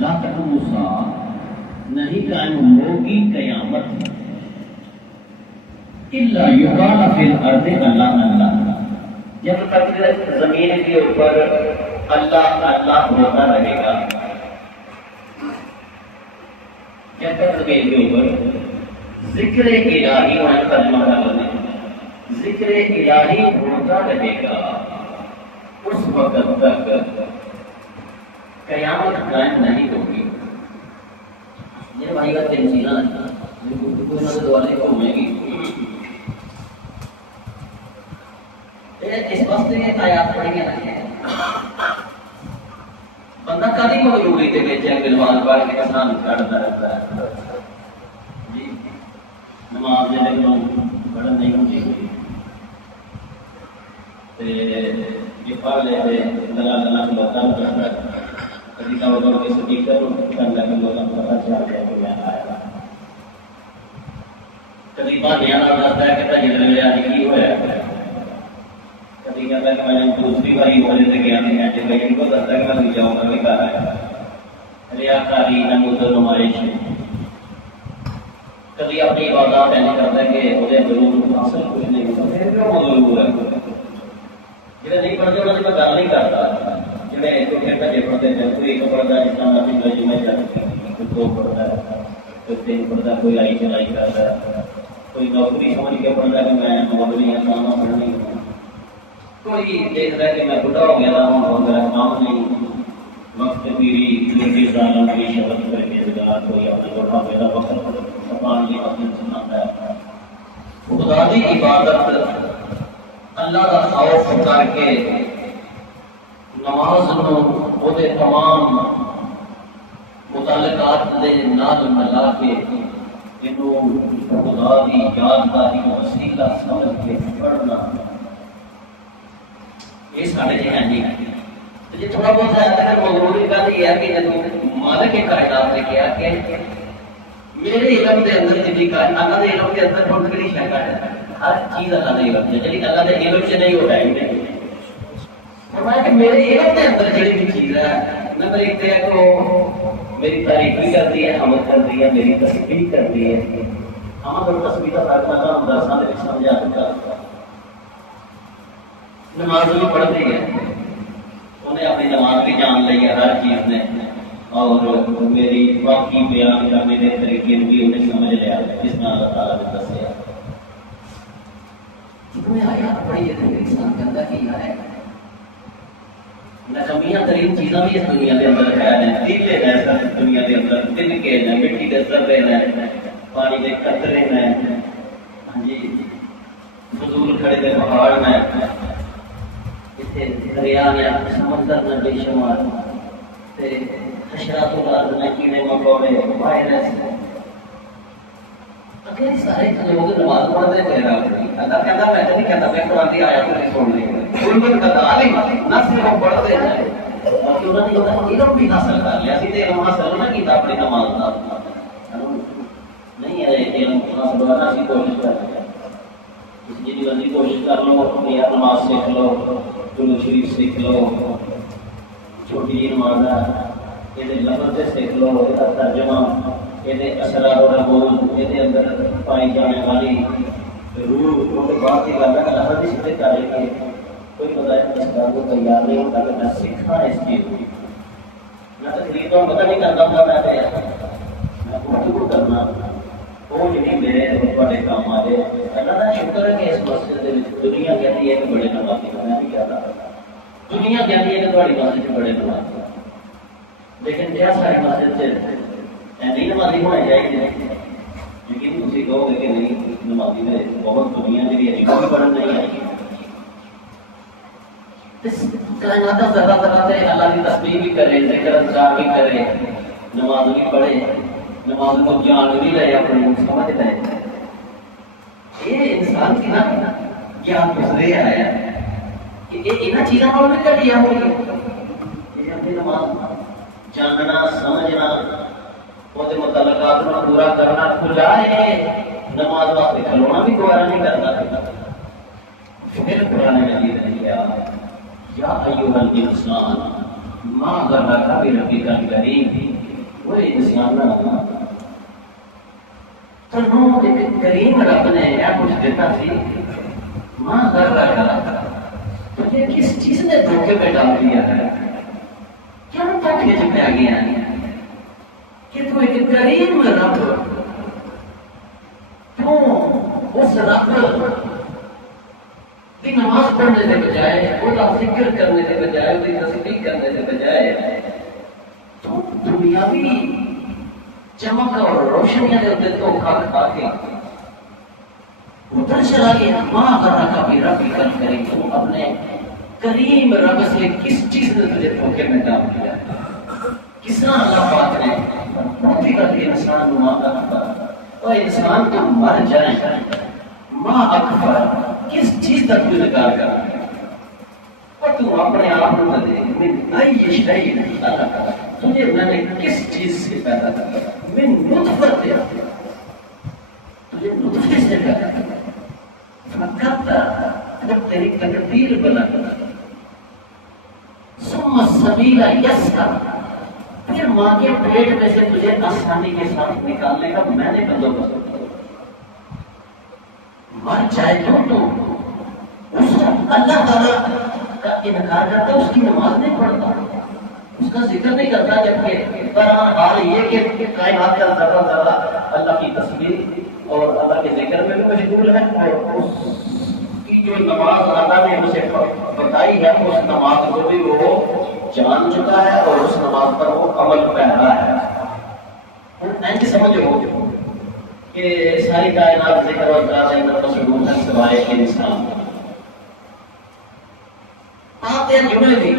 لا تقوم الساعة نہیں قائم ہوگی قیامت الا یقال فی الارض اللہ اللہ، جب تک زمین کے اوپر اللہ اللہ ہوتا رہے گا، جب تک زمین کے اوپر ذکر الہی ہونا کلمہ کرنے ذکر الہی ہوتا رہے گا، اس وقت تک قیامت قائم نہیں ہوگی۔ یہ بھائی کا تین چیزاں کوئی نہ دوالے کو ہوئے گی۔ اس واسطے یہ آیات پڑھی گئی بندہ کبھی کوئی روڑی کے بیچے بلوان پڑھ کے کسان کرتا رہتا ہے جی، نماز جلے لوگ پڑھن نہیں ہوتی ہوئی یہ پڑھ لیتے اللہ اللہ کو بتا کرتا کبھی کا وقت کے سپیکر اللہ کے لوگوں کو پتہ چل گیا کہ میں آیا کبھی بانیاں نہ کرتا ہے کہتا یہ میرا کی ہوا ہے، کبھی کہتا ہے کہ میں دوسری باری ہو جاتے گیا نہیں میں جب ان کو دستا ہے کہ میں جاؤں گا بھی کر رہا ہے ریاکاری نمود و نمائش، کبھی اپنی عبادات ایسے کرتا ہے کہ مجھے ضرور حاصل کچھ نہیں ہوتا پھر کیوں ضرور ہے جنہیں نہیں پڑھتے انہوں نے گل نہیں کرتا، جنہیں ایک پھر بچے پڑھتے ہیں کوئی ایک پڑھتا ہے جس طرح اپنی لجمے چلتی کوئی دو پڑھتا ہے کوئی تین پڑھتا ہے کوئی آئی چلائی کرتا ہے، کوئی نوکری سمجھ کے پڑھتا ہے کہ میں مولوی ہوں کام پڑھنی ہوں، کوئی دیکھتا ہے کہ میں بڑھا ہو گیا ہوں اور میرا کام نہیں، وقت میری ظالم کی شبت کر کے جگہ کوئی اپنے بڑھا میرا وقت پانی اپنے سناتا ہے۔ خدا کی عبادت اللہ کا خوف کر کے نماز وہ تمام متعلقات دے نال ملا کے انہوں خدا کی یادگاری وسیلہ سمجھ کے پڑھنا یہ سارے جی ہیں جی جی تھوڑا بہت ہے مغروری گل یہ ہے کہ جب مالک کائنات نے کہا کہ میرے علم کے اندر جی اللہ کے علم کے اندر بہت بڑی شک ہے، ہر چیز اللہ کے علم ہے جی اللہ کے علم سے نہیں ہو رہا ہے فرمایا کہ میرے علم کے اندر جڑی بھی چیز ہے نمبر ایک ہے کہ میری تعریف بھی کرتی ہے، حمد کرتی ہے، میری تسبیح کرتی ہے، حمد اور تسبیح کا فرق میں تو درساں دے سمجھا چکا، نماز بھی پڑھتی ہے انہیں اپنی نماز بھی جان لی ہے ہر چیز نے، اور میری باقی بیان کرنے کے طریقے بھی انہیں سمجھ لیا جس میں اللہ تعالیٰ نے دسیا۔ پڑھی ہے انسان کے اندر کی ہے نکمیاں ترین چیزاں بھی اس دنیا کے اندر ہے، تیلے ہیں سر دنیا کے اندر، دل کے ہیں، مٹی کے ذرے ہیں، پانی کے قطرے ہیں، جی فضول کھڑے کے پہاڑ ہیں، دریا یا سمندر میں بے شمار، حشرات الارض میں کیڑے مکوڑے، وائرس، اگر سارے لوگ نماز پڑھتے تھے اللہ کہتا میں نہیں کہتا میں قرآن کی آیات نہیں سن لی ان کا تعلیم نہ صرف پڑھتے ہیں بلکہ انہوں نے علم بھی حاصل کر لیا، اسی علم حاصل نہ کیا اپنی نماز کا نہیں ہے علم حاصل کرنا اسی کوشش کر رہے ہیں، جی بندی کوشش کر لو یا نماز سیکھ لو، درود شریف سیکھ لو، چھوٹی جی نماز ہے یہ لفظ سیکھ لو، یہ ترجمہ، یہ اسرار و رموز، یہ اندر پائی جانے والی روح کے بعد کی گل ہے لفظ بھی سیدھے کرے گی، کوئی مذاہب اسرار کو تیار نہیں ہوتا کہ میں سیکھا اس چیز کو، میں تقریر تو پتہ نہیں کرتا ہوں میں گفتگو کرنا وہ جی میرے بڑے کام آ رہے، اللہ کا شکر ہے کہ اس مسجد دنیا کہتی ہے کہ بڑے نمازی میں بھی کہتا دنیا کہتی ہے کہ تھوڑی مسجد بڑے نمازی، لیکن کیا ساری مسجد سے نہیں نمازی ہونا چاہیے، لیکن تھی کہو گے کہ نہیں نمازی میں بہت دنیا جی ہے کوئی پڑھن نہیں آئی کائنات ذرا ذرا سے اللہ کی تسبیح بھی کرے، ذکر اذکار بھی کرے، نماز بھی پڑھے، نماز کو جان بھی لے، اپنے سمجھ لے، یہ انسان کی نا گیان گزرے آیا کہ انہاں چیزوں کو بھی کٹیا ہوگی، یہ اپنی نماز جاننا سمجھنا وہ متعلقات کو پورا کرنا کھلا ہے، نماز واسطے کھلونا بھی گوارا نہیں کرتا، پھر قرآن مجید نے کیا یا ایھا الانسان ما غرک بربک الکریم وہی انسان تنوں ایک کریم رب نے یہ کچھ دیتا سی ماں کر رہا تھا تجھے کس چیز نے دھوکے میں ڈال دیا ہے؟ کیوں دھوکے میں آ گیا ہے کہ تو ایک کریم رب کیوں اس رب کی نماز پڑھنے سے بجائے وہ ذکر کرنے سے بجائے اس کی تسبیح کرنے سے بجائے تو دنیاوی چمک اور روشنیاں دے تو کھا کے ادھر چلا گیا ماں کرا کبھی رب کی کل کریں تو اپنے کریم رب سے کس چیز نے تجھے دھوکے میں ڈال دیا؟ کس طرح اللہ پاک نے بہت ہی کر کے انسان ماں اکبر اور انسان تو مر جائے ماں اکبر کس چیز تک تو انکار کر اور تو اپنے آپ کو دے میں یہ شہید اللہ تجھے میں نے کس چیز سے پیدا کیا؟ میں نطفت دیا تجھے نطفے سے پیدا کیا فقط جب تیری تقدیر بنا ثم السبیل یسر پھر ماں کے پیٹ میں سے تجھے آسانی کے ساتھ نکالنے کا میں نے بندوبست کیا مر جائے تو اس اللہ تعالیٰ کا انکار کرتا اس کی نماز نہیں پڑھتا اس کا ذکر نہیں کرتا جبکہ حال یہ کہ کائنات کا ذرہ ذرہ اللہ کی تصویر اور اللہ کے ذکر میں بھی مشغول ہے اور اس کی جو نماز اللہ نے اسے بتائی ہے اس نماز کو بھی وہ جان چکا ہے اور اس نماز پر وہ عمل کر رہا ہے اینج سمجھو کہ ساری کائنات ذکر اور قرآن اندر مشغول ہے سوائے کے انسان آتے جملے بھی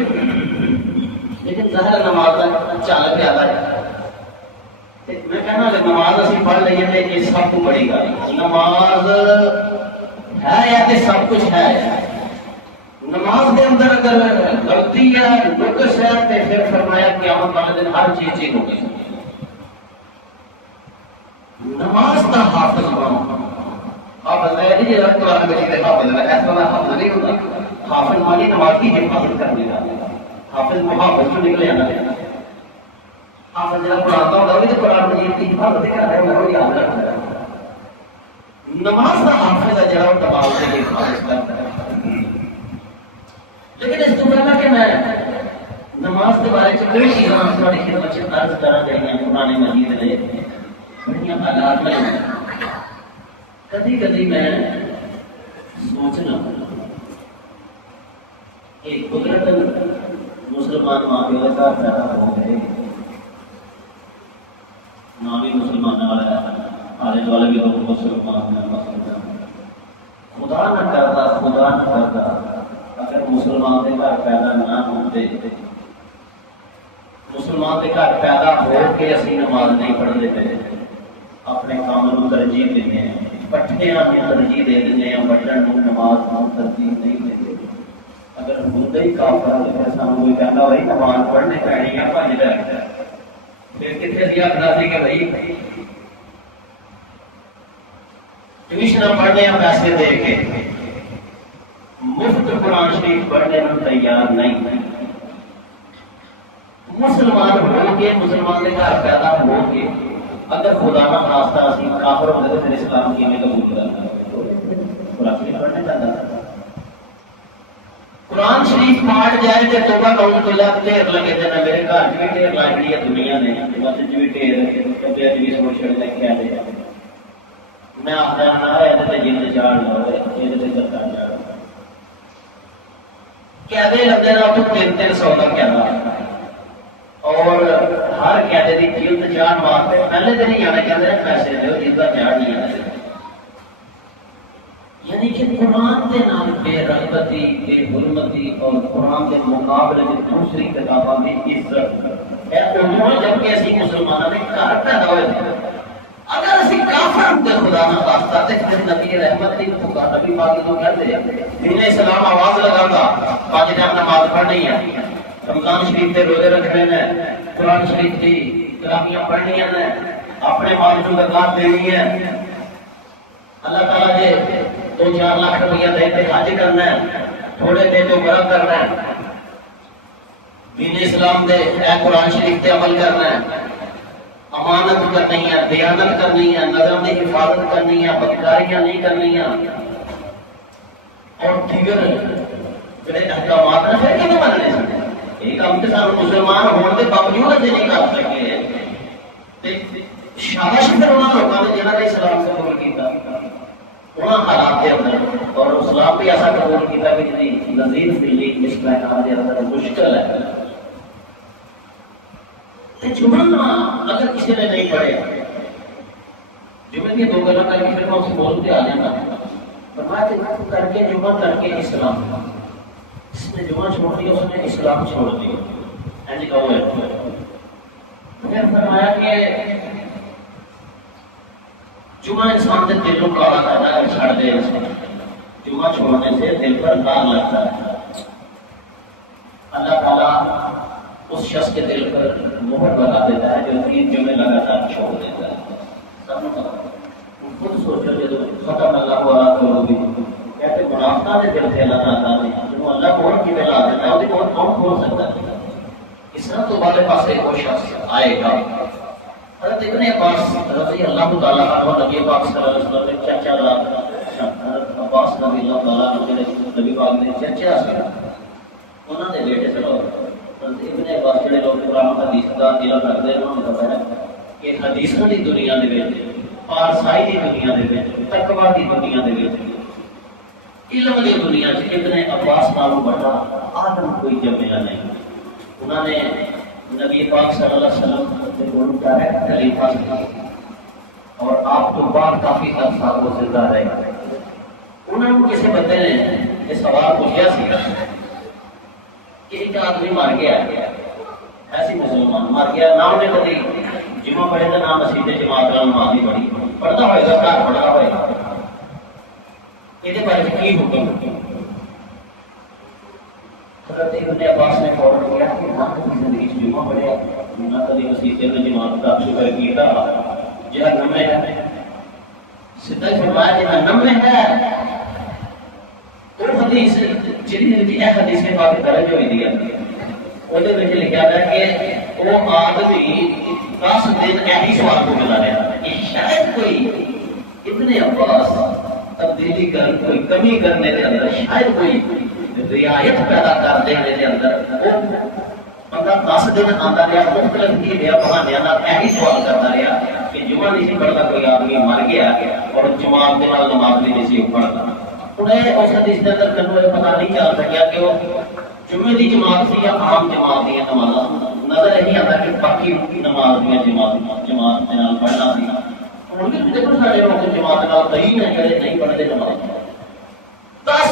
لیکن ظاہر نماز چال پہ آتا ہے میں کہنا کہ نماز اسی پڑھ لئیے تھے کہ سب کو بڑی گا نماز ہے یا کہ سب کچھ ہے نماز کے اندر اگر غلطی ہے نقص ہے تو پھر فرمایا قیامت والے دن ہر چیز چیز ہوگی نماز کا حافظ بنو حافظ ہے نہیں یہ قرآن مجید ہے حافظ ہے ایسا نہ حافظ نہیں ہوتا حافظ مانی نماز کی حفاظت کرنے کا حافظ محافظ جو نکلے آنا حافظ جب قرآن ہوگا بھی تو قرآن مجید کی حفاظت کر رہے ہیں وہ یاد رکھتا ہے نماز کا حافظ ہے جب دباؤ سے حفاظت کرتا ہے لیکن اس کو پہلا کہ میں نماز کے بارے میں کوئی چیز ہماری خدمت سے عرض کرنا چاہیے قرآن مجید نے بڑی حالات میں کبھی کبھی میں سوچنا کہ قدرت مسلمان ماں کے کا پیدا ہو گئے نام ہی مسلمان والا ہے آنے والے بھی لوگ مسلمان ہیں خدا نہ کرتا اگر مسلمان کے گھر پیدا نہ ہوتے مسلمان کے گھر پیدا ہو کے اسی نماز نہیں پڑھتے پہ اپنے کام کو ترجیح دیتے ہیں پٹھیاں کو ترجیح دے دیتے ہیں بٹن کو نماز کو ترجیح نہیں دیتے اگر ہوتا ہی کافر ہے سانو کوئی کہنا بھائی نماز پڑھنے پڑنی ہے بھائی لگتا ہے پھر کتنے دیا اپنا سی کہ بھائی ٹیوشن پڑھنے ہیں پیسے دے کے مفت قرآن شریف پڑھنے میں تیار نہیں مسلمان ہو کے مسلمان کے گھر پیدا ہو کے اگر خدا نہ خاصتا اسی کافر ہوتے تو پھر اسلام کی میں قبول کرتا قرآن شریف پڑھنے جاتا قرآن شریف پاٹ جائے تو توبہ کون کو لا ڈھیر لگے دینا میرے گھر بھی ڈھیر لائی ہے دنیا نے بس بھی ڈھیر کبھی بھی سوچ لے کے آ جائے میں آخر نہ آیا تو جلد چاڑ لو یہ سے سرکار چاڑ قیادے لگے نا تو 300 کا قیادہ اور ہر قیادے کی جلد چاڑ واسطے پہلے دن ہی آنے کہتے ہیں پیسے دو جلد کا چاڑ نہیں آنے یعنی کہ قرآن کے نام بے رغبتی بے حرمتی اور قرآن کے مقابلے میں دوسری کتابوں میں عزت ہے جبکہ اسی مسلمانوں نے گھر پیدا ہوئے تھے اگر اسی کافر ہوتے خدا نہ خاصتا تے پھر نبی رحمت نہیں پکارتا بھی باقی تو کہتے ہیں دین اسلام آواز لگاتا پانچ ٹائم نماز پڑھنی ہے رمضان شریف کے روزے رکھنے ہیں قرآن شریف کی تراویح پڑھنی ہیں اپنے مال کو زکات دینی ہے اللہ تعالیٰ نے 2-4 لاکھ روپیہ دے کے حج کرنا ہے تھوڑے دے تو عمرہ کرنا ہے دین اسلام دے اے قرآن شریف تے عمل کرنا ہے امانت کرنی ہے، دیانت کرنی ہے، نظر کی حفاظت کرنی ہے، بدکاریاں نہیں کرنی اور دیگر جڑے احکامات نے پھر کیوں مننے سکتے؟ یہ کام تو سانو مسلمان ہونے کے باوجود ابھی نہیں کر سکے۔ شاباش پھر انہوں لوگوں نے جنہوں نے اسلام سے قبول کیا انہوں حالات کے اندر اور اسلام بھی ایسا قبول کیا کہ جی نظیر ملی مشکل کے اندر مشکل ہے۔ جمعہ اگر کسی نے نہیں پڑھے جمعے کی دو گلا کر کے پھر میں اسے بول کے آ جانا کر کے جمعہ کر کے اسلام اس نے جمعہ چھوڑ دیا اس نے اسلام چھوڑ دیا۔ میں فرمایا کہ جمعہ انسان کے دل کو کالا کرتا ہے، چھڑ دے جمعہ چھوڑنے سے دل پر داغ لگتا ہے۔ اللہ تعالیٰ اس شخص کے دل پر مہر لگا دیتا ہے جو 3 جمعے لگاتار چھوڑ دیتا ہے۔ خود سوچو جو ختم اللہ والا کرو بھی کہتے منافقہ نے دل سے اللہ تعالیٰ نے جو اللہ کو کی بلا دیتا ہے وہ کون کھول سکتا ہے؟ اس طرح تو والے پاس ایک وہ شخص آئے گا۔ حضرت ابن عباس رضی اللہ تعالیٰ عنہ نبی پاک صلی اللہ علیہ وسلم نے چچا حضرت عباس رضی اللہ تعالیٰ عنہ نبی پاک نے چچا سے انہوں نے بیٹے چلو ابن عباس جڑے لوگ قرآن حدیث کا علم رکھتے ہیں انہوں نے پتا ہے کہ حدیثوں کی دنیا دے وچ پارسائی کی دنیا دے وچ تقوی کی دنیا دے وچ علم کی دنیا وچ ابن عباس نالوں بڑا آدم کوئی جمیا نہیں۔ انہوں نے نبی پاک صلی اللہ علیہ وسلم کے گھر ڈائریکٹ خلیفہ سے اور آپ تو بعد کافی عرصہ وہ زندہ رہے۔ انہوں نے کسی بندے نے یہ سوال پوچھا سی کہ ایک آدمی مر گیا ایسی مسلمان مر گیا نہ انہیں کبھی جمعہ پڑھے تو نہ مسجد جماعت کا نماز نہیں پڑھی پڑھتا ہوئے گا گھر پڑھتا ہوئے گا یہ بارے میں کی حکم؟ حضرت ابن عباس نے فوراً کیا کہ نہ کبھی زندگی سے جمعہ پڑھیا نہ کبھی مسجد میں جماعت کا شکر کیا جہنم میں ہے۔ سیدھا فرمایا کہ جہنم میں ہے۔ وہ حدیث جی حدیث کے بعد درج ہوئی دی ہے وہ لکھا ہے کہ وہ آدمی 10 دن ایسی سوال کو ملا رہا کہ شاید کوئی ابن عباس تبدیلی کر کوئی کمی کرنے کے اندر شاید کوئی رعایت پیدا کر دینے کے اندر وہ بندہ 10 دن آتا رہا مختلف ہی رہا بہانے ایسی سوال کرتا رہا کہ جمعہ نہیں پڑھتا کوئی آدمی مر گیا اور جماعت کے بعد نماز بھی نہیں پڑھتا۔ انہیں اس حدیث کے اندر پتا نہیں چل سکیا کہ وہ جمعے کی جماعت سی یا عام جماعت دیا نماز نظر نہیں آتا کہ باقی نماز دیا جماعت کے نال پڑھنا سی دیکھو سارے لوگ جماعت نال کئی نے جڑے نہیں پڑھتے نماز 10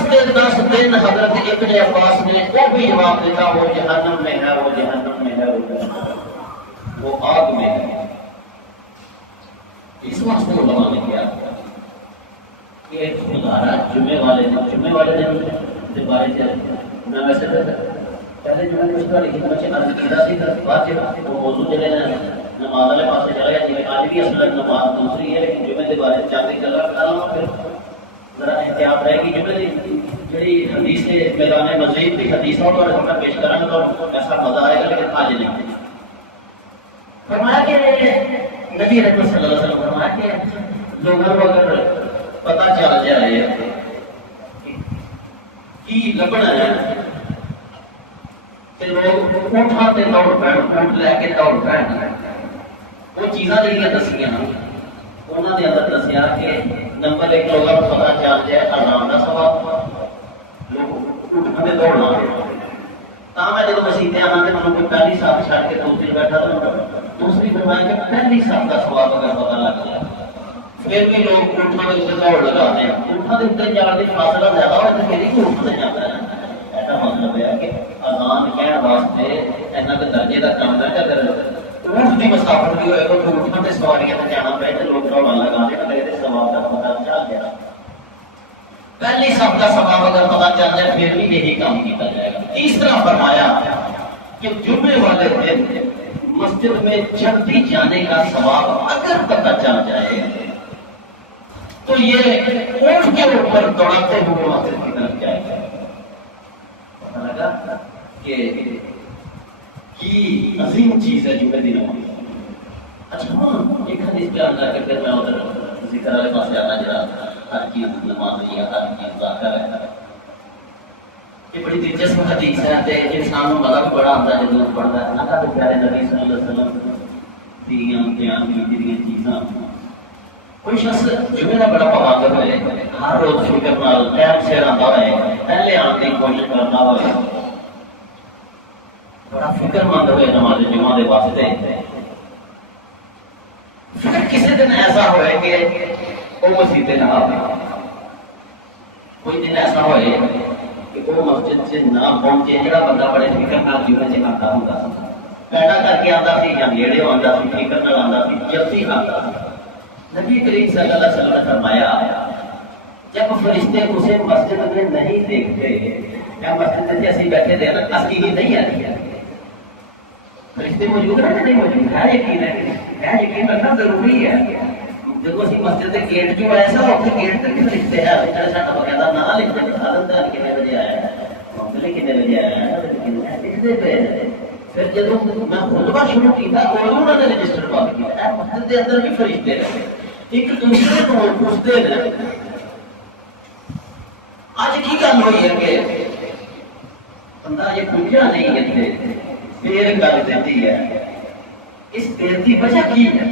دن حضرت ابن عباس نے وہ بھی جواب دیتا وہ جہنم میں ہے وہ جہنم میں ہے وہ آگ میں ہے۔ اس واسطے علماء نے کیا کہ خدارا جمعے والے دن کے بارے میں ویسے پہلے جمعے کچھ تھوڑی خدمت سے عرض کیا سی بعد وہ موضوع جڑے نماز والے پاسے چلا گیا جی آج بھی اصل نماز دوسری ہے لیکن جمعے کے بارے چاہتے چلا پھر ذرا احتیاط رہے گی جمعے جڑی حدیث کے میدان مزید بھی حدیثوں کو پیش کریں تو ایسا مزہ آئے گا لیکن آج نہیں۔ فرمایا کہ نبی رحمت صلی اللہ علیہ وسلم فرمایا کہ لوگوں کو اگر پتہ چل جائے کہ لبنا ہے کہ لوگ اونٹاں تے دوڑ پین اونٹ لے کے دوڑ پین وہ چیزاں جہاں دسیاں انہوں نے اندر دسیا کہ نمبر 1 لوگوں کو پتہ چل جائے اذان کا ثواب لوگ اونٹاں تے دوڑنا میں جب مسیح آنا تو مجھے کوئی پہلی صاحب چھڑ کے دوسری بیٹھا تو دوسری فرمایا کہ پہلی صاحب کا ثواب اگر پتہ لگ جائے پھر بھی لوگ اونٹاں کے اوپر دوڑ لگاتے ہیں اونٹاں کے اوپر جان کی فاصلہ زیادہ ہو تو پھر ہی اونٹ سے جاتا ہے۔ ایسا مطلب ہے کہ اذان کہنے واسطے ایسا کہ درجے کا کام ہے کہ اگر اونٹ کی مسافت بھی ہوئے تو اونٹاں سے سواریاں سے جانا پڑے تو لوگ دوڑ لگانے لگے ثواب کا پتہ چل گیا۔ پہلی صف کا ثواب اگر پتہ چل جائے پھر بھی یہی کام کیا جائے گا۔ تیسرا فرمایا کہ جمعے والے دن مسجد میں جلدی جانے کا ثواب اگر پتہ چل جائے تو یہ اونٹ کے اوپر دوڑاتے ہوئے مسجد کی طرف جائے گا۔ پتہ لگا کہ عظیم چیز ہے جمعے کی نماز۔ اچھا حدیث بیان کر کے پھر میں ادھر ذکر والے پاس جانا جڑا ہر چیز نمازی ہر چیز ذاکر ہے. یہ بڑی دلچسپ حدیث ہے تے انسان کو مزہ بھی بڑا آتا ہے جب پڑھتا ہے. اللہ کے پیارے نبی صلی اللہ علیہ وسلم دیاں بیان کی چیزاں کوئی شخص جمعے کا بڑا پابند ہوئے ہر روز فکر نال ٹائم سے آتا ہے پہلے آنے کی کوشش کرتا ہوئے بڑا فکر مند ہوئے نماز جمعہ کے واسطے. پھر کسی دن ایسا ہوئے کہ وہ مسجد نہ آئے, کوئی دن ایسا ہوئے کہ وہ مسجد سے نہ پہنچے. جڑا بندہ بڑے فکر نال جمعے سے آتا ہوتا پیدا کر کے آتا سی یا نیڑے آتا سی فکر نال آتا سی جلدی آتا سی. نبی کریم صلی اللہ علیہ وسلم نے فرمایا جب فرشتے اسے مسجد میں نہیں دیکھتے یا مسجد میں ایسے بیٹھے تھے نا اصلی ہی نہیں آتی ہے فرشتے موجود ہے نہیں موجود ہے یقین ہے یقین رکھنا ضروری ہے. جب اسی مسجد کے گیٹ جو ایسا ہوتے گیٹ تک فرشتے ہیں بیچارے ساڈا بغیرہ نہ لکھتے حضرت کتنے بجے آیا ہے مختلف کتنے بجے آیا ہے لکھتے پہ. پھر جب میں خطبہ شروع کیا انہوں نے رجسٹر پاس کیا مسجد کے اندر بھی فرشتے ہیں ایک دوسرے کو پوچھتے ہیں. آج کی گل ہوئی ہے کہ بندہ یہ پوچھا نہیں ہے دیر کر دیتی ہے. اس دیر کی وجہ کی ہے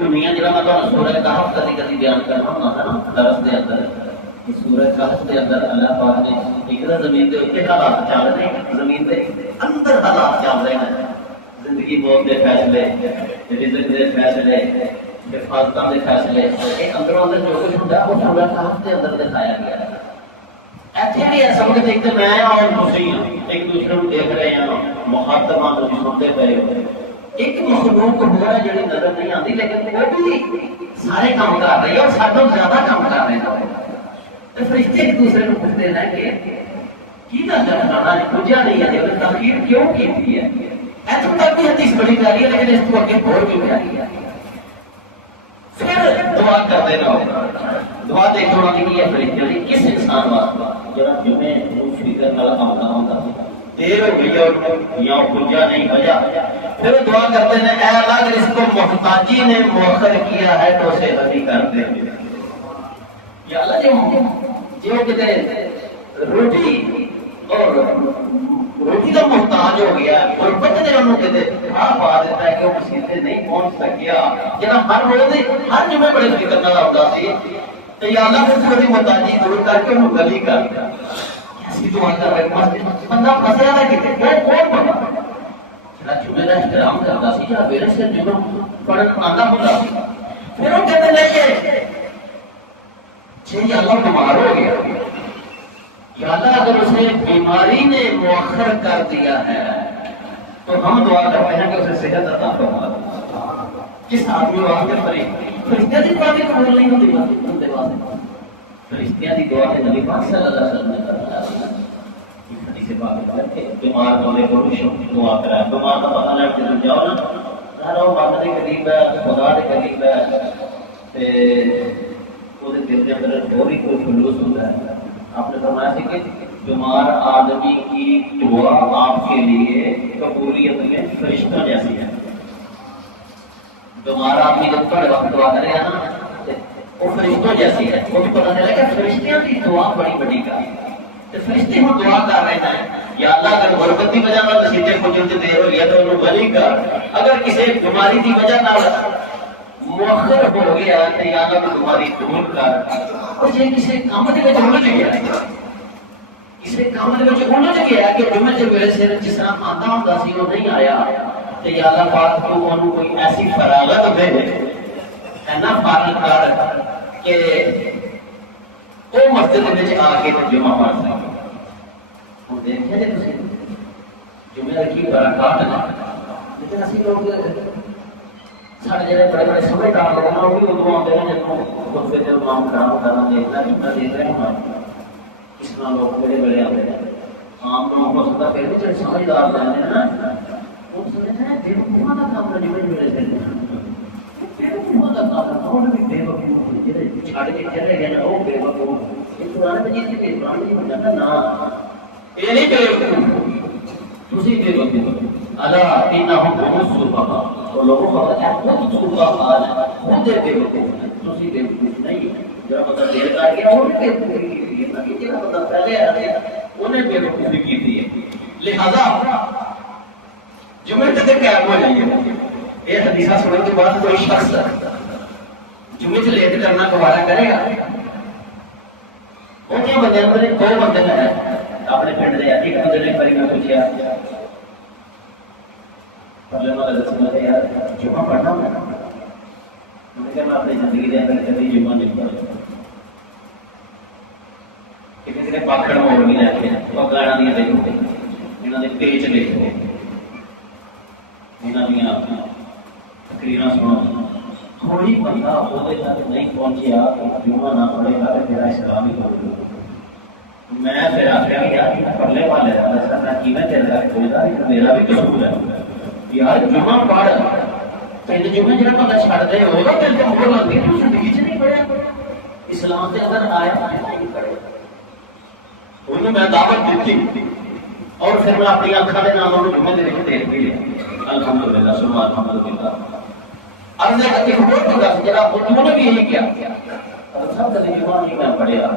دنیا جا میں سورج کہف کدی کدی بیان کرنا ہوتا نا درس کے اندر سورج کہف کے اندر اللہ پاک نے ایک زمین کے اتنے حالات چل رہے ہیں زمین کے اندر حالات چل رہے ہیں زندگی موت کے فیصلے رزق کے فیصلے حفاظتوں کے فیصلے یہ اندروں اندر جو کچھ ہوتا ہے وہ سورج کہف کے اندر دکھایا گیا ہے. ایسے بھی ہے سمجھ ایک تو میں اور دوسری ایک دوسرے کو دیکھ رہے ہیں مخاطب آپ سنتے پے ہو. ایک مخلوق ہو رہا ہے جڑی نظر نہیں آتی لیکن وہ بھی سارے کام کر رہی ہے اور سب تو زیادہ کام کر رہے ہیں. تو فرشتے ایک دوسرے کو پوچھتے ہیں کہ کی نظر آنا پوجا نہیں ہے تاخیر کیوں کی ہے. ایسا تک بھی حدیث بڑی پیاری ہے لیکن اس کو آگے اور بھی پیاری ہے. پھر دعا کرتے رہو. دعا دیکھو انہوں نے کی ہے فرشتے کی کس انسان واسطے جڑا جمعے فکر نال آمدا ہوندا دیر ہو گئی یا پوجا نہیں وجہ. پھر دعا کرتے ہیں اے اللہ اگر اس کو محتاجی نے مؤخر کیا ہے تو اسے عطا کر دے. یا اللہ جو کہتے روٹی اور روٹی کا محتاج ہو گیا غربت نے انہوں کہتے پا دیتا ہے کہ وہ مسجد سے نہیں پہنچ سکیا جنا ہر روز ہر جمعے بڑے فکر نال آتا سی تو یا اللہ اس کو محتاجی دور کر کے انہوں گلی کر دیا. ایسی دعا کر رہے مسجد بندہ پھنسیا نہ کتے کون بندہ جمعے کا احترام کرتا سی یا میرے سے جمعہ پڑھن آتا ہوتا سی. پھر وہ کہتے نہیں جی اللہ بیمار ہو گیا یا اللہ اگر اسے بیماری نے مؤخر کر دیا ہے تو ہم دعا کرتے ہیں کہ اسے صحت عطا فرما دے. کس آدمی واسطے فرشتیاں کی دعا بھی قبول نہیں ہوتی واسطے فرشتیاں کی دعا کے نبی پاک صلی اللہ علیہ وسلم نے کرنا بیمار بندے کو دعا کرا بیمار کا پتا لگ جب جاؤ نا سارا وہ مت کے قریب ہے خدا کے قریب ہے وہ دل کے اندر اور ہی کوئی خلوص ہوتا ہے. آپ نے فرمایا تھا کہ بیمار آدمی کی دعا آپ کے لیے قبولیت میں فرشتوں جیسی ہے. بیمار آدمی جب تھوڑے وقت دعا کرے گا نا وہ فرشتوں جیسی ہے. وہ بھی پتا چلا کہ فرشتیاں کی دعا بڑی بڑی کا فرشتے ہم دعا کر رہے ہیں یا اللہ اگر غربت کی وجہ نال نصیبے پہنچن تے دیر ہو گیا تو انہوں بلی کر. اگر کسی بیماری کی وجہ نال مؤخر ہو گیا تو یا اللہ کو بیماری دور کر. اور جے کسی کام دے وچ الجھ گیا کسی کام دے وچ الجھ گیا کہ جمعے دے ویلے سے جس طرح آندا ہوندا سی وہ نہیں آیا تو یا اللہ پاک تو انہوں کوئی ایسی فراغت دے اینا فارغ کر کہ وہ مسجد میں آ کے جمعہ پڑھ سکے. ہم دیکھیں جی تھی جمعہ کی برکات ہے لیکن اسی لوگ سارے جڑے بڑے بڑے سمجھدار لوگ ہیں وہ بھی ادو آتے ہیں جب خطبے سے امام کرام کرنا دیکھنا جمعہ دیکھ رہے ہیں اس طرح لوگ بڑے بڑے آتے ہیں. عام لوگوں کو سکتا پھر بھی جب سمجھدار جانے ہیں نا وہ سمجھتے ہیں بے وقوفوں کا کام ہے جمعے میرے سے بے وقوفوں کا کام ہے. اور بھی بے وقوف چھڑ کے چلے گئے نا وہ بے وقوف یہ قرآن مجید کے قرآن نہیں بن جاتا نا یہ نہیں بے وقوف تسی بے وقوف الا انہم هم السفہاء، تو لوگوں کو پتہ ہے خود سفہاء ہے، خود بے وقوف ہیں، تسی بے وقوف نہیں ہے. جڑا بندہ دیر کر گیا وہ بے وقوفی کی ہے، کہ جڑا بندہ پہلے آ گیا انہیں بے وقوفی کی ہے. لہذا جمعے تک قائم ہو جائیے. یہ حدیثہ سننے کے بعد کوئی شخص جمعے سے لیٹ کرنا گوارا کرے گا؟ وہ کیا بندے اندر دو بندے ہیں اپنے پنڈ دے، ایک بندے نے بڑی میں پوچھا یار جمعہ پڑھنا میں اپنی زندگی کے اندر کبھی جمعہ نہیں پڑھا. کسی نے پاکڑ موڑ بھی لے کے وہ گانا دیا دیکھو، یہاں نے پیچ دیکھو، یہاں دیا تقریرا سنو. تھوڑی بندہ وہ تک نہیں پہنچیا جمعہ نہ پڑے گا تو میرا اسلام ہی کروں. میں پھر آخیا یار پرلے والے کا میں کی میں تیرے کا کوئی گا میرا بھی قصور ہے یار جمعہ پڑھ. تین جمعے جہاں بندہ چھڑ دے ہوگا پھر تو مور لگتی تو زندگی چ نہیں پڑھیا. اسلام کے اندر آیا نہیں پڑھے. انہوں میں دعوت دیتی اور پھر میں اپنی اکھا کے نام انہوں جمعے دے کے دیکھ بھی لیا. الحمدللہ سبحان الحمدللہ. عرض ہے کہ ہو تو دس جرا انہوں نے بھی یہی کیا سب کبھی جمعہ نہیں میں پڑھیا.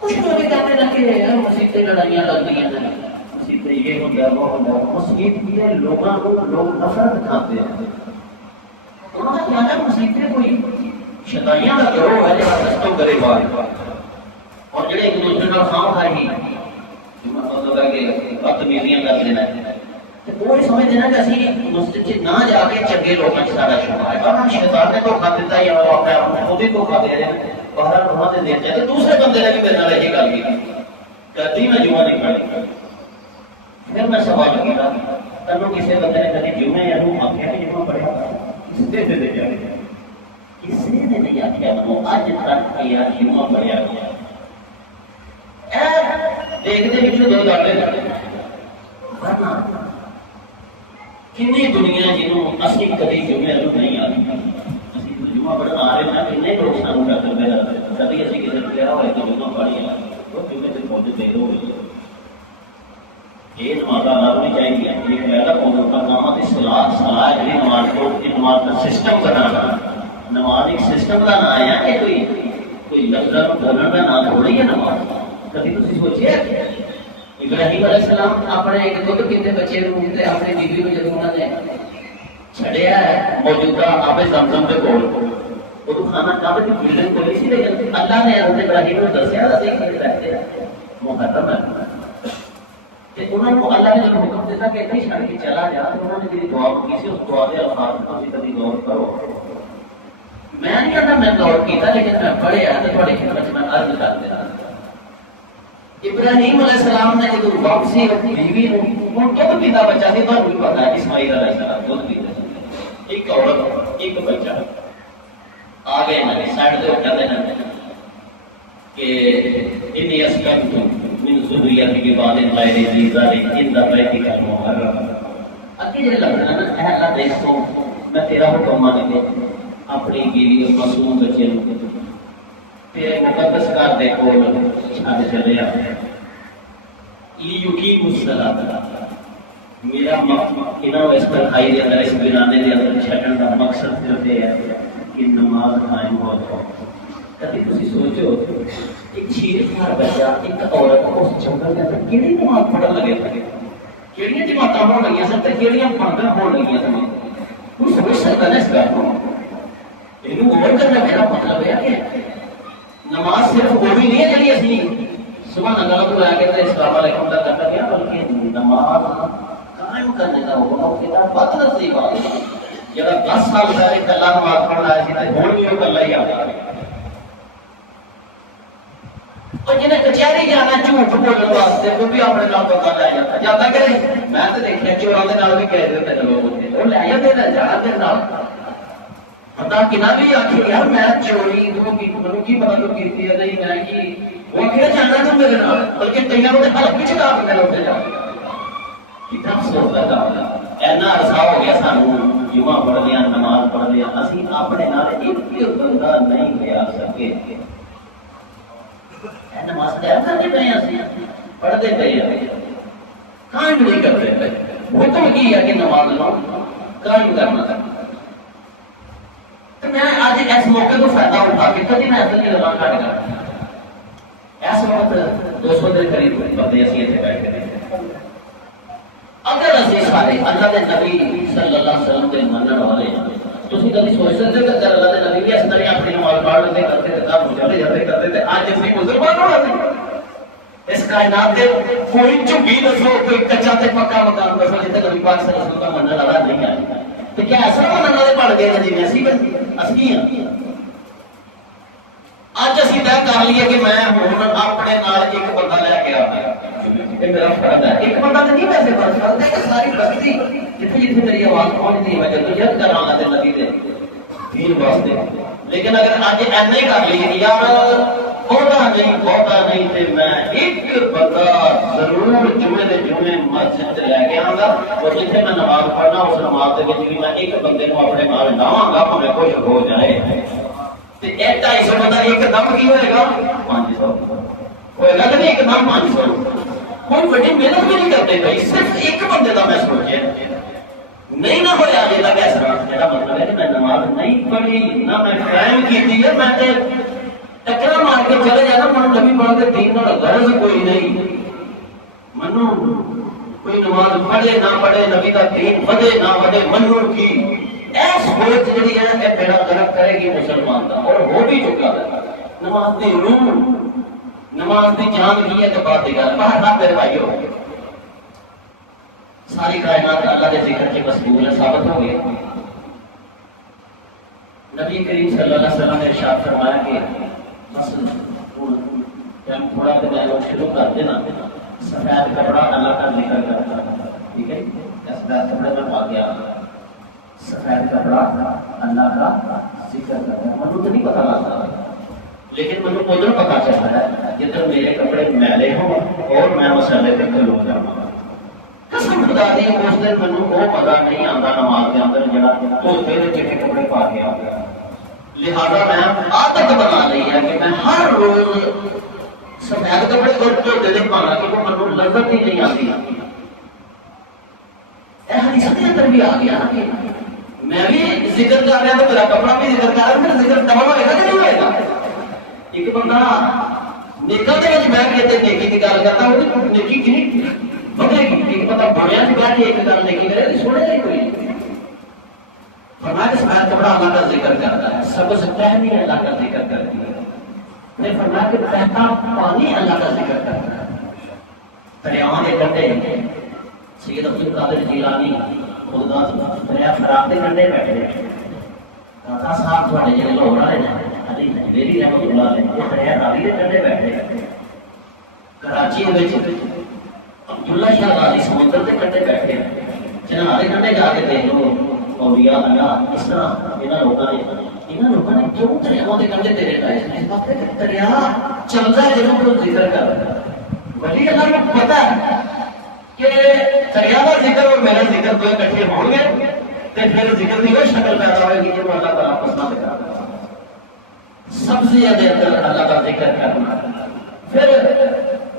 کچھ لوگ کہتے لگے مسجد لڑائیاں لگتی ہیں، مسجد یہ ہوتا ہے وہ ہوتا ہے. مسجد کے لوگوں کو لوگ نفرت دکھاتے ہیں. انہوں نے کہا مسجد کوئی شدائیاں کا گروہ ہے جہاں دستوں کرے بار اور جڑے ایک دوسرے کا خام کھائی مطلب ہے کہ بدتمیزیاں کر دینا ہے. وہ سمجھ دینا کہ اسی مسجد سے نہ جا کے چنگے لوگوں سے سارا شروع ہے. اور شیطان نے دھوکھا دیتا ہے یا وہ اپنے آپ کو خود ہی دھوکھا دے رہے ہیں. باہر وہاں سے دیتے ہیں. دوسرے بندے نے بھی میرے نال یہی گل کی کہتی میں جمعہ نہیں پڑھی. پھر میں سوال کیا تینوں کسی بندے نے کبھی جمعے یا آخیا کہ جمعہ پڑھا؟ کسی نے نہیں آخیا وہ اج تک کیا جمعہ پڑھیا گیا. دیکھتے پیچھے دو ڈالے کنی دنیا جنہوں اسی کبھی جمعے نہیں آتی. جمعہ پڑھنا آ رہے ہیں کنے لوگ سانو کرتے ہیں کبھی اسی کسی نے کہا ہوئے تو جمعہ پڑھی ہے وہ جمعے سے پہنچ دیر ہو گئی. یہ نماز ادا ہونی چاہیے. ایک پہلا قوم کا کام ہے صلاح جی نماز کو نماز کا سسٹم بنانا. نماز ایک سسٹم کا نام ہے کہ کوئی لفظ بولنے کا نام تھوڑی ہے نماز. کبھی تھی سوچے ابراہیم علیہ السلام اپنے ایک دودھ پیتے بچے روتے اپنی بیوی کو جب انہوں نے چھڑیا ہے موجودہ آب زمزم کے کول وہ کھانا کعبے کی بلڈنگ کو اسی لیکن اللہ نے حضرت ابراہیم کو دسیا رہتے ہیں محرم ہے کہ انہوں نے اللہ نے جب حکم دیتا کہ نہیں چھڑ کے چلا جا تو انہوں نے میری دعا کی سی. اس دعا کے الفاظ کو کبھی غور کرو. میں نہیں کہتا میں غور کیا لیکن میں پڑھیا تو تھوڑی خدمت میں عرض کر دیا. ابراہیم علیہ السلام نے جب واپسی بیوی نے دودھ پیتا بچہ تھی تو بھی پتا ہے اسماعیل علیہ السلام دودھ پیتے ایک عورت ایک بچہ آگے میں سائڈ سے کہتے ہیں کہ انی اسکنت من ذریتی کے بعد غیر ذی ذلک عند بیتک المحرم. اگے جڑے لفظ ہیں نا اے اللہ دیکھو میں تیرا حکم مان کے اپنی بیوی اور معصوم بچے تیرے مقدس گھر دے کول چھڈ چلے آ لیقیم الصلاۃ. میرا انہاں اس تنہائی دے اندر اس ویرانے دے اندر چھڈن دا مقصد صرف یہ ہے کہ نماز قائم ہو جائے. کبھی تسی سوچو ایک 6 سال بچہ ایک عورت اس جنگل کے اندر کیڑی نماز پڑھن لگے تھے کیڑیاں جماعتاں ہو گئی سن تے کیڑیاں پڑھن ہو گئی سن. کوئی سوچ سکتا ہے اس گل کو؟ یہ غور کرنا میرا مطلب ہے کہ نماز صرف وہ بھی نہیں ہے جی اسی صبح اللہ کو آ کے السلام علیکم کا کرتا گیا بلکہ نماز قائم کرنے کا حکم ہے. بد نصیب ہے جڑا 10 سال پہلے کلا نماز پڑھ رہا سی تے ہن بھی وہ کلا ہی آ گیا. اور جنہیں کچہری جانا جھوٹ بولنے واسطے وہ بھی اپنے نام پتا لے جاتا جاتا کہ میں تو دیکھا چوراں دے نال بھی کہہ دیتے ہیں لوگ وہ لے جاتے ہیں جانا دے نال پتا کنا بھی آخر یار میں چوری کی پتا تو کی ہے نہیں میں کی وہ کیا جانا تو میرے نال بلکہ کئی لوگ حلق بھی چکا کے لوگ جا کتنا افسوس ہے اینا عرصہ ہو گیا سانو جمعہ پڑھ لیا نماز پڑھ لیا اسی اپنے نال ایک بھی بندہ نہیں لیا سکے. نماز قائم کرتے پہ اسی پڑھتے پہ قائم نہیں کرتے پہ حکم کی ہے کہ نماز لو قائم کرنا تھا. تو میں آج اس موقع کو فائدہ اٹھا کے کبھی میں ایسا نہیں لگا کھڑ کر اس وقت 200 کے قریب بندے اسی اتنے بیٹھ کے اگر اسی سارے اللہ کے نبی صلی اللہ علیہ وسلم کے منن والے تھی کبھی سوچ سکتے ہو کہ اللہ کے نبی بھی اس طرح اپنی نماز پڑھ لیتے کرتے تھے کام چلے جاتے کرتے تھے آج اسی مسلمان ہو جاتے اس کائنات کے کوئی جھگی دسو کوئی کچا تے پکا مکان دسو جتنے نبی پاک صلی اللہ علیہ وسلم کا منن والا نہیں آیا تو کیا ایسا منن والے پڑھ گئے جی ایسی اسی ہیں اج اسی طے کر لیے کہ میں ہوں اپنے نال ایک بندہ لے کے آیا یہ میرا فرض ہے ایک بندہ تو نہیں ویسے بن سکتا کہ ساری بستی جتنے جتنے میری آواز پہنچتی ہے میں جدوجہد کر رہا ہوں نبی دے دین واسطے لیکن اگر اج ایسے ہی کر لیے یار بہتا نہیں تے میں ایک بندہ ضرور جمعے دے جمعے مسجد لے کے آؤں گا اور جتنے میں نماز پڑھنا اس نماز کے بھی میں ایک بندے کو اپنے نال لاواں گا بھاویں کچھ ہو جائے تے 250 بندہ ایک دم کی ہوئے گا 500 ہوئے گا کہ نہیں ایک دم 500 کوئی بڑی محنت بھی نہیں کرتے بھائی صرف ایک بندے کا میں سوچیا نہیں نہ ہوا یہ تک ایسا میرا مطلب ہے کہ میں نماز نہیں پڑھی نہ میں قائم کی ہے میں ٹکرا مار کے چلے جانا من نبی پڑھ کے دین کا غرض کوئی نہیں منو کوئی نماز پڑھے نہ پڑھے نبی کا دین ودے نہ ودے منو کی ایس سوچ جڑی ہے کہ بیڑا غرق کرے گی مسلمان کا اور ہو بھی چکا ہے نماز دی روح نماز دی جان کی ہے تو بات ہی کر باہر نہ میرے بھائیو ساری کائنات اللہ کے ذکر کے مشغول ہے ثابت ہو گئی نبی کریم صلی اللہ علیہ وسلم نے ارشاد فرمایا کہ جب تھوڑا دن لوگ شروع کر دینا سفید کپڑا اللہ کا ذکر کرتا ٹھیک ہے سفید کپڑے میں پا گیا سفید کپڑا اللہ کا ذکر کرتا ہے مجھے تو نہیں پتا لگتا لیکن مجھے ادھر پتا چلتا ہے جدھر میرے کپڑے میلے ہوں اور میں مسئلے پہ کھلو جاؤں قسم خدا دی اس دن مجھے وہ پتا نہیں آتا نماز کے اندر جڑا دھوتے ہوئے چٹے کپڑے پا کے آ گیا لہٰذا میں عادت بنا لی ہے کہ میں ہر روز سفید کپڑے اور دھوتے دن پانا کیونکہ مجھے لذت ہی نہیں آتی حدیث کے اندر بھی آ گیا کہ میں بھی ذکر کر رہا تو میرا کپڑا بھی ذکر کر رہا میرا ذکر تمام ہوئے گا کہ نہیں ہوئے گا ایک بندہ نکلتے ہوئے بیٹھ کے نیکی کی گل کرتا وہ نیکی کی نہیں بڑھے گی ایک بندہ بڑھیا سے بیٹھ کے ایک گل نیکی کرے سوڑے گا کوئی فرمایا سفید کپڑا اللہ کا ذکر کرتا ہے سب سے پہلی اللہ کا ذکر کرتی ہے نے فرمایا کہ بہتا پانی اللہ کا ذکر کرتا ہے دریاؤں کے کنڈے سید عبد القادر جیلانی خدا دریا فرات کے کنڈے بیٹھے داتا صاحب تھوڑے جڑے لوگ والے نے علی میری رحمت اللہ علیہ یہ دریا راوی کے کنڈے بیٹھے کراچی وچ عبداللہ شاہ غازی سمندر کے کنڈے بیٹھے جنہاں دے کنڈے جا کے دیکھ لو اولیاء اللہ اس طرح انہاں لوگوں نے کیوں دریاؤں کے کنڈے تیرے لائے دریا چلتا ہے جنہوں کو ذکر کر رہا ہے ولی اللہ کو پتہ ہے کہ دریا کا ذکر اور میرا ذکر دو اکٹھے ہوں گے تو پھر ذکر کی وہ شکل پیدا ہوئے گی جو اللہ تعالیٰ پسند کرتا ہے سب سے زیادہ اندر اللہ کا ذکر کرنا پھر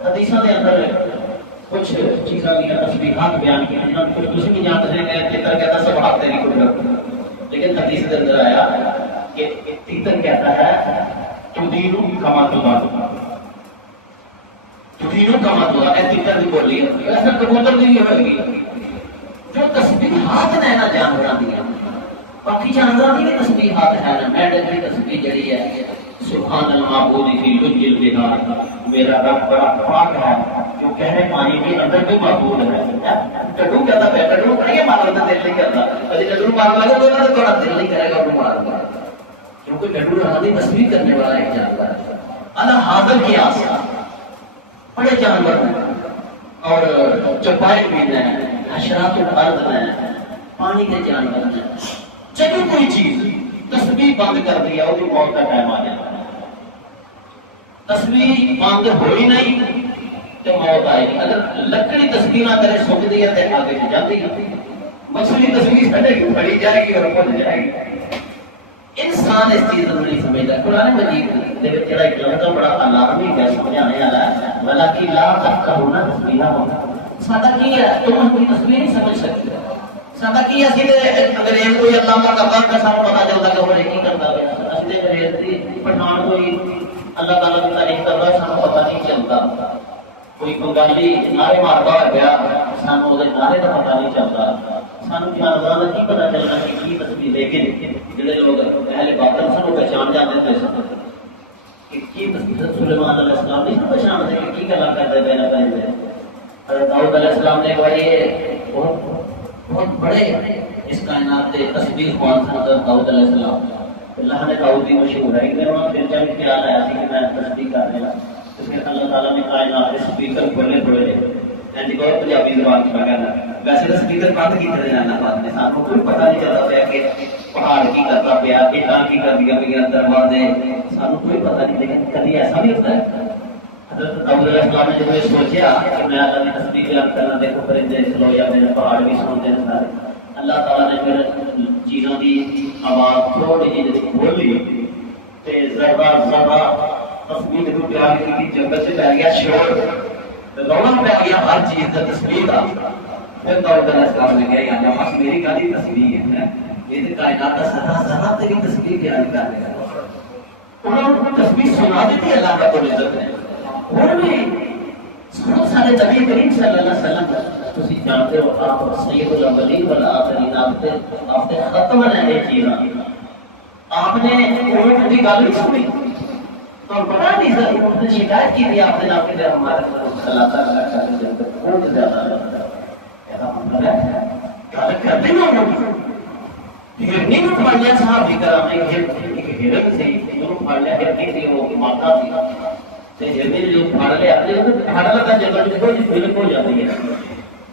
حدیثوں کے اندر کچھ چیزاں کی تسبیحات بیان کی جنہوں نے کچھ دوسری بھی جانتے ہیں کہ تیتر کہتا ہے سب ہاتھ تیری قدرت لیکن حدیث کے اندر آیا کہ تیتر کہتا ہے تدینو کما تدانو تدینو کما تدانو اے تیتر بھی بولی ہے ایسا کبوتر بھی ہوئے گی جو تسبیحات نے نا جانوراں دی باقی جانوراں دی تسبیحات ہے نا میڈ کی تسبیح جڑی ہے سبحان المعبود فی لج البحار میرا رب بڑا پاک ہے جو گہرے پانی کے اندر بھی معبود ہے ٹڈو کہتا ہے ٹڈو نہیں مارنا دل نہیں کرتا ابھی ٹڈو مار لگے تو تھوڑا دل نہیں کرے گا وہ مارنا کیونکہ ٹڈو رہانی تصویر کرنے والا ایک جانور ہے اللہ حاضر کی آسا بڑے جانور ہیں اور چپائے بھی ہیں حشرات الارض ہیں پانی کے جانور ہیں جب کوئی چیز تسبیح بند کر دیا وہ موت کا ٹائم آ جاتا ہے تسبیح بند ہوئی نہیں تو موت آئے گی اگر لکڑی تسبیح نہ کرے سوکھ دی ہے تو آگے جاتی ہے مچھلی تسبیح سڑے گی پڑی جائے گی اور پھٹ جائے گی انسان اس چیز کو نہیں سمجھتا قرآن مجید دے وچ جڑا ایک لفظ بڑا علامی ہے سمجھانے والا ہے ولکن لا تفقهون تسبیحهم سادہ کی ہے تم اپنی تصویر نہیں سمجھ سکتے سادہ کی اسی تے انگریز کوئی اللہ کا قبر کا ساتھ پتا چلتا کہ وہ کی کرتا ہے اسی تے انگریز دی پٹھان کوئی اللہ تعالی کی تعریف کرتا ہے سانو پتہ نہیں چلتا کوئی بنگالی نعرے مارتا ہوا گیا سانو وہ نعرے کا پتہ نہیں چلتا سانو جانوراں دا کی پتہ چلنا کہ کی تصویر لیکن جڑے لوگ اہل باطن سانو پہچان جاندے ہیں کہ سلیمان علیہ السلام نہیں پہچانتے کہ کی گلا کرتے پے نہ پے حضرت داؤد علیہ السلام نے کہا بہت بڑے اس کائنات کے تصویر خوان تھا حضرت داؤد علیہ السلام اللہ نے داؤد کی مشہور ہے کہ وہاں پھر جب خیال آیا تھی کہ میں تصویر کر رہا تو پھر اللہ تعالیٰ نے کائنات کے سپیکر کھولے کھولے اینڈ کو پنجابی زبان میں کہنا ویسے تو سپیکر بند کیتے جانا بعد میں سانو کوئی پتہ نہیں چلتا پیا کہ پہاڑ کی کرتا پیا کتنا کی کر دیا پیا دروازے سانو کوئی پتہ نہیں لیکن کبھی ایسا بھی ہوتا ہے حضرت داؤد علیہ السلام نے جب یہ سوچا کہ میں اللہ کی تصویر بیان کرنا دیکھو پرندے سلو یا میرے پہاڑ بھی سنتے ہیں سارے اللہ تعالیٰ نے پھر چیزوں کی آواز تھوڑی جی بولی تے ذرا ذرا تصویر کو پیار کی جنگل سے پہ گیا شور رونا پہ گیا ہر چیز کا تصویر کا پھر داؤد علیہ السلام نے کہا یا بس میری کالی تصویر ہے یہ تو کائنات کا ذرا ذرا تیری تصویر بیان کر رہا ہے انہوں نے تصویر سنا دی تھی اللہ کا تو عزت ہے اور بھی سارے نبی کریم صلی اللہ علیہ وسلم تسی جانتے ہو آپ سید الاولین والآخرین آپ کے ختم ہیں یہ چیزاں آپ نے اونٹ کی گل نہیں سنی تو بڑا نہیں سر اونٹ نے شکایت کی تھی آپ نے آپ کے ہمارے اللہ تعالیٰ کا جب تک اونٹ زیادہ لگتا ہے ایسا مطلب ہے گل کرتے نا اونٹ ہرنی کو پڑھ لیا صاحب بھی کرام نے ایک ہرن سے انہوں پڑھ لیا ہرنی تھی وہ ماتا تھی ہرنی جو پھاڑ لیا پھاڑ لگا جگہ جو کوئی فلم ہو جاتی ہے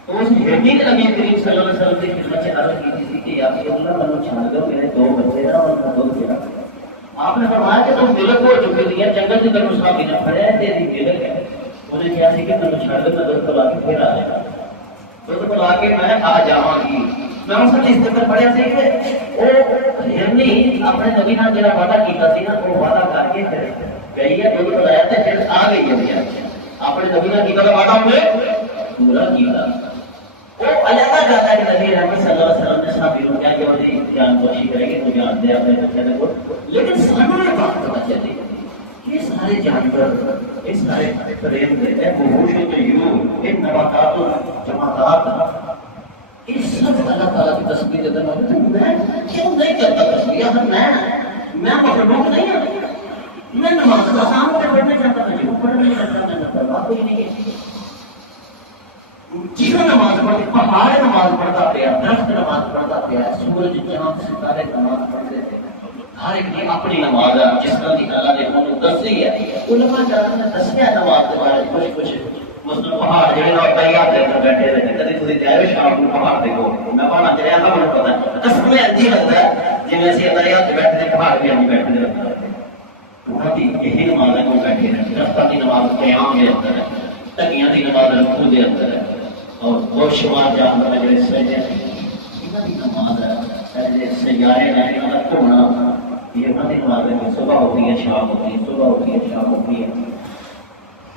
تو اس ہرنی نے نبی کریم صلی اللہ علیہ وسلم کی خدمت سے عرض کی تھی کہ یا رسول اللہ منو چھاڑ دو میرے دو بچے ہیں اور ان کا دودھ پیا آپ نے فرمایا کہ تم تلک ہو چکے تھی جنگل کے اندر صحابی نے پڑھا ہے تیری تلک ہے انہوں نے کہا سی کہ منو چھاڑ دو میں دودھ پلا کے پھر آ جائے گا دودھ پلا کے میں آ جاواں گی میں اس نے اس طرح پڑھا سی کہ وہ ہرنی اپنے نبی نال جڑا وعدہ کیتا سی نا وہ وعدہ کر کے پھر گئی ہے دودھ پلایا تے پھر آ گئی ہے اپنے نبی نال کیتا وعدہ انہیں پورا کیتا وہ علیحدہ جاتا ہے کہ نبی رحمت صلی اللہ علیہ وسلم نے صحابی کو کیا کہ وہ جان بخشی کرے گی تو جان دے اپنے بچے کو لیکن سانو یہ بات پتہ چلی یہ سارے جانور یہ سارے پرندے ہیں وحوش طیور یہ نباتات و جمادات یہ سب اللہ تعالیٰ کی تصویر اندر موجود ہے میں کیوں نہیں کرتا تصویر میں مخلوق نہیں ہوں میں نماز آسان پہ پڑھنے جاتا میں جو پڑھنے جاتا میں پرواہ کوئی نہیں ہے چیزیں نماز پڑھتے پہاڑ نماز پڑھتا پیا درخت نماز پڑھتا پیا سورج چاند ستارے نماز پڑھتے تھے ہر ایک کی اپنی نماز ہے جس طرح کی اللہ نے انہوں نے دسی ہے علماء جانا نے دسیا نماز کے بارے کچھ کچھ مثلا پہاڑ جڑے نا تیار دے کر بیٹھے رہتے کبھی تسی جائے شام کو پہاڑ دیکھو میں پہاڑ چڑیا تھا مجھے پتا ہے اصل میں عجیب لگتا ہے جی میں سے دریا سے بیٹھتے پہاڑ بھی ہم بیٹھتے رہتے ہیں وہاں کی یہی نماز ہے وہ بیٹھے رہتے درختوں کی نماز قیام کے اندر ہے تکیاں کی نماز رکوع کے اندر ہے اور وہ شمار جانور ہیں جو سجدے انہاں دی نماز ہے جو سیارے ہیں انہاں دا گھومنا یہ انہاں دی نماز ہے صبح ہوتی ہے شام ہوتی ہے صبح ہوتی ہے شام ہوتی ہے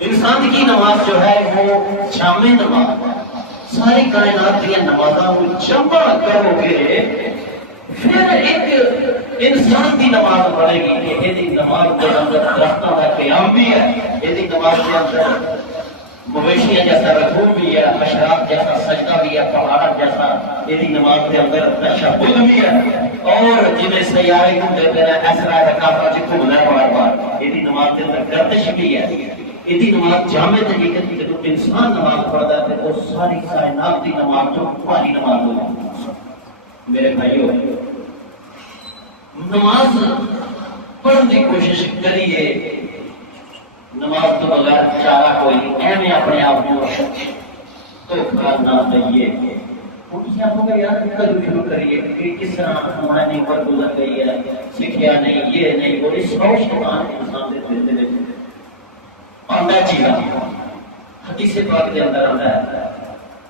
انسان کی نماز جو ہے وہ شام نماز ہے ساری کائنات کی نمازاں کو جمع کرو گے پھر ایک انسان کی نماز پڑھے گی کہ یہ نماز کے اندر درختوں کا قیام بھی ہے یہ نماز کے اندر مویشیاں جیسا رکوع بھی ہے اشراق جیسا سجدہ بھی ہے پہاڑ جیسا یہ نماز کے اندر تشہد بھی ہے اور جنہیں سیارے گھومتے ہیں ایسا رکعتاں جو گھومنا ہے بار بار یہ نماز کے اندر گردش بھی ہے یہ نماز جامع طریقے سے جب انسان نماز پڑھتا ہے تو ساری کائنات کی نماز جو تمہاری نماز ہو جاتی ہے میرے بھائیو نماز پڑھنے کی کوشش کریے نماز تو بغیر چارہ کوئی اہم اپنے آپ کو دھوکہ نہ دئیے کچھ آپ کو یاد کر شروع کریے کہ کس طرح ہمارے اوپر گزر گئی ہے سیکھیا نہیں یہ نہیں وہ اس سو شیطان انسان کے دل میں آندا چیزاں حدیث پاک کے اندر آتا ہے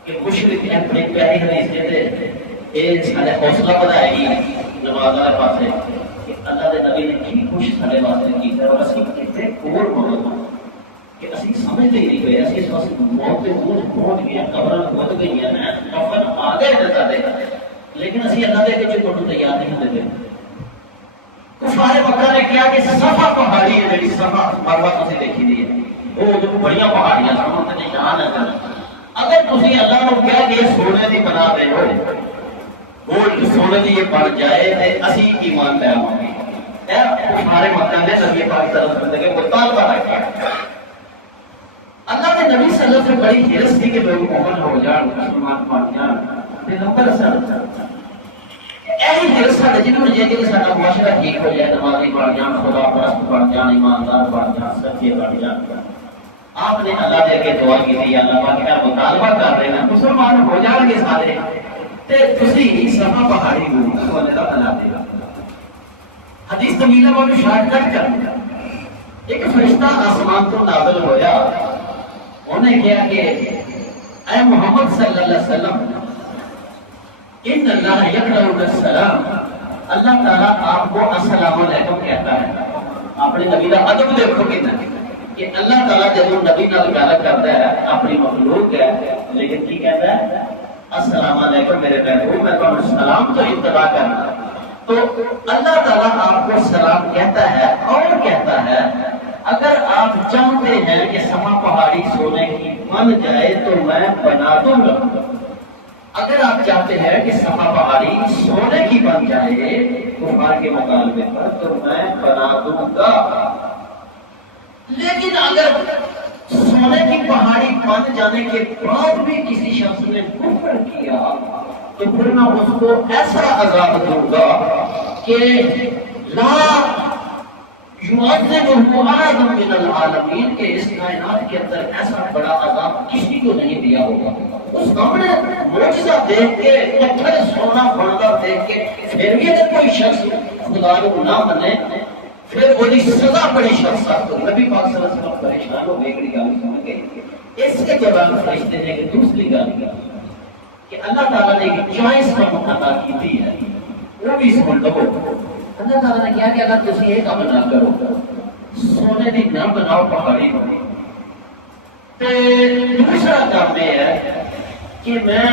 کہ مشرک اپنے پیاری حدیث دے یہ سارے حوصلہ بڑھائے گی نماز والے پاسے کہ اللہ کے نبی نے کی کچھ سارے واسطے کیتا ہے اور اسی کتے اور موجود کہ اسی سمجھتے ہی نہیں ہوئے اسی اس وقت موت کے منہ پہنچ گئے قبر پہنچ گئی ہیں کفن آ گئے سارے لیکن اسی اللہ دے کے جو تیار نہیں ہوتے کفار مکہ نے کیا کہ صفا پہاڑی ہے جی صفا مروہ تسی دیکھی دی ہے وہ جو بڑیاں پہاڑیاں سن تے نشان ہے اگر تسی اللہ کو کہہ کہ سونے دی بنا دے ہو گولڈ سونے دی یہ بن جائے تے اسی ایمان لے آواں گے اے کفار مکہ نے نبی پاک صلی اللہ علیہ وسلم کے مطالبہ رکھا اللہ کے نبی صلی اللہ علیہ وسلم بڑی حیرت تھی کہ لوگ مومن ہو جان مسلمان بن جان پیغمبر صلی اللہ علیہ وسلم ایسی حیرت ساڈے جنوں یہ کہ ساڈا معاشرہ ٹھیک ہو جائے نمازی بن جان خدا پرست بن جان ایماندار بن جان سچے بن جان آپ نے اللہ دے کے دعا کی تھی اللہ پاک کا مطالبہ کر رہے ہیں مسلمان ہو جان گے سارے تے تسی صفا پہاڑی کو اللہ بنا دے گا حدیث طویل ہے وہ شارٹ کٹ کر ایک فرشتہ آسمان تو نازل ہویا انہیں کہا کہ اے محمد صلی اللہ علیہ وسلم ان اللہ یقرأ السلام اللہ تعالیٰ آپ کو السلام علیکم کہتا ہے اپنے نبی کا ادب دیکھو کتنا کہ اللہ تعالیٰ جب نبی نال گل کرتا ہے اپنی مخلوق ہے لیکن کی کہتا ہے السلام علیکم میرے محبوب میں تمہیں سلام تو ابتدا کرنا تو اللہ تعالیٰ آپ کو سلام کہتا ہے اور کہتا ہے اگر آپ چاہتے ہیں کہ سما پہاڑی سونے کی بن جائے تو میں بنا دوں گا اگر آپ چاہتے ہیں کہ سما پہاڑی سونے کی بن جائے کفار کے مطالبے پر تو میں بنا دوں گا لیکن اگر سونے کی پہاڑی بن جانے کے بعد بھی کسی شخص نے کفر کیا تو پھر میں اس کو ایسا عذاب دوں گا کہ لا يعذبه احد من العالمین کے اس کائنات کے اندر ایسا بڑا عذاب کسی کو نہیں دیا ہوگا اس سامنے معجزہ دیکھ کے پتھر سونا بنتا دیکھ کے پھر بھی اگر کوئی شخص خدا کو نہ مانے پھر وہی سزا بڑی شخص کو نبی پاک صلی اللہ علیہ وسلم پریشان ہو گئے گل سن کے اس کے جواب فرشتے نے کہ دوسری گل کہ اللہ تعالیٰ نے ایک چوائس کا عطا کی ہے وہ بھی سن لو اللہ تعالیٰ نے کیا کہ اگر تسی یہ کام نہ کرو سونے دی نہ بناؤ پہاڑی تے دوسرا کام یہ ہے کہ میں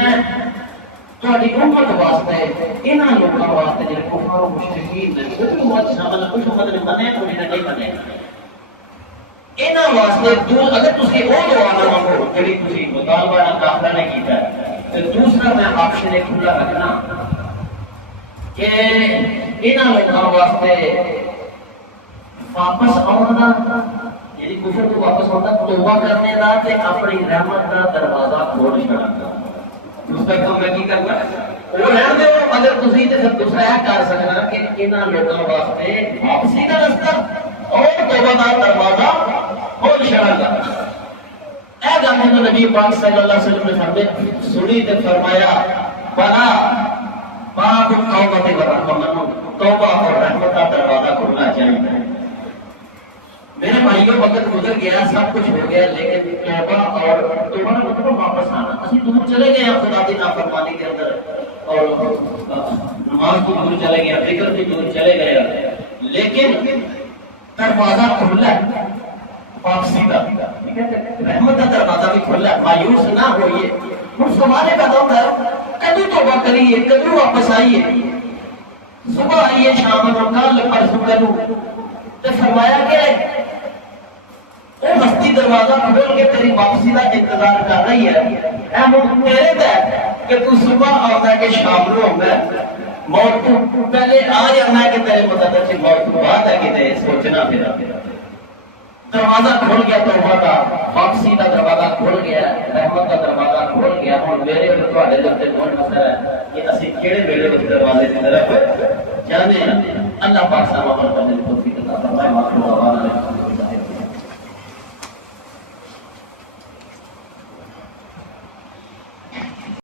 تہاڈی امت واسطے انہاں لوکاں واسطے جڑے کفار و مشرکین نے وہ بھی بہت شامل کچھ امت نے منے کوئی نہیں منے انہاں واسطے اگر تسی وہ دعا نہ مانگو جڑی تسی مطالبہ داخلہ نے کیتا ہے تے دوسرا میں آپشن ایک کھلا رکھنا کہ انہاں لوگوں واسطے واپس آنا یعنی کفر کو واپس آنا توبہ کرنے کا تے اپنی رحمت کا دروازہ کھول چھڑنا اس کا کام میں کی کرنا وہ رہن دو اگر تسی تے پھر دوسرا یہ کر سکنا کہ انہاں لوگوں واسطے واپسی کا رستہ اور توبہ کا دروازہ کھول چھڑنا اے گل تو نبی پاک صلی اللہ علیہ وسلم نے سنی تے فرمایا بلا باب التوبہ والرحمت توبہ اور رحمت کا دروازہ کھلنا چاہیے میرے بھائیوں وقت گزر گیا سب کچھ ہو گیا لیکن توبہ اور توبہ کا مطلب واپس آنا اسی دور چلے گئے ہیں خدا کی نافرمانی کے اندر اور نماز کو دور چلے گئے ذکر کی دور چلے گئے لیکن دروازہ کھلا ہے واپسی کا رحمت کا دروازہ بھی کھلا ہے مایوس نہ ہوئیے ہم سمانے کا دم ہے کبھی توبہ کریے کبھی واپس آئیے صبح آئیے شام کو کل پرسوں کروں تو فرمایا کہ وہ ہستی دروازہ کھول کے تیری واپسی کا انتظار کر رہی ہے اے مجھ تیرے تے کہ تو صبح آتا ہے کہ شام کو آتا ہے موت تو پہلے آ جانا ہے کہ تیرے مدد سے موت تو بعد ہے کہ تے سوچنا پھر دروازہ کھول گیا توبہ کا واپسی کا دروازہ کھول گیا رحمت کا دروازہ کھول گیا اور میرے اور تواڈے دے کون مسئلہ ہے کہ اسی کیڑے ویلے اس دروازے کی طرف جانے اللہ پاک سبحانہ و تعالی کو توفیق عطا فرمائے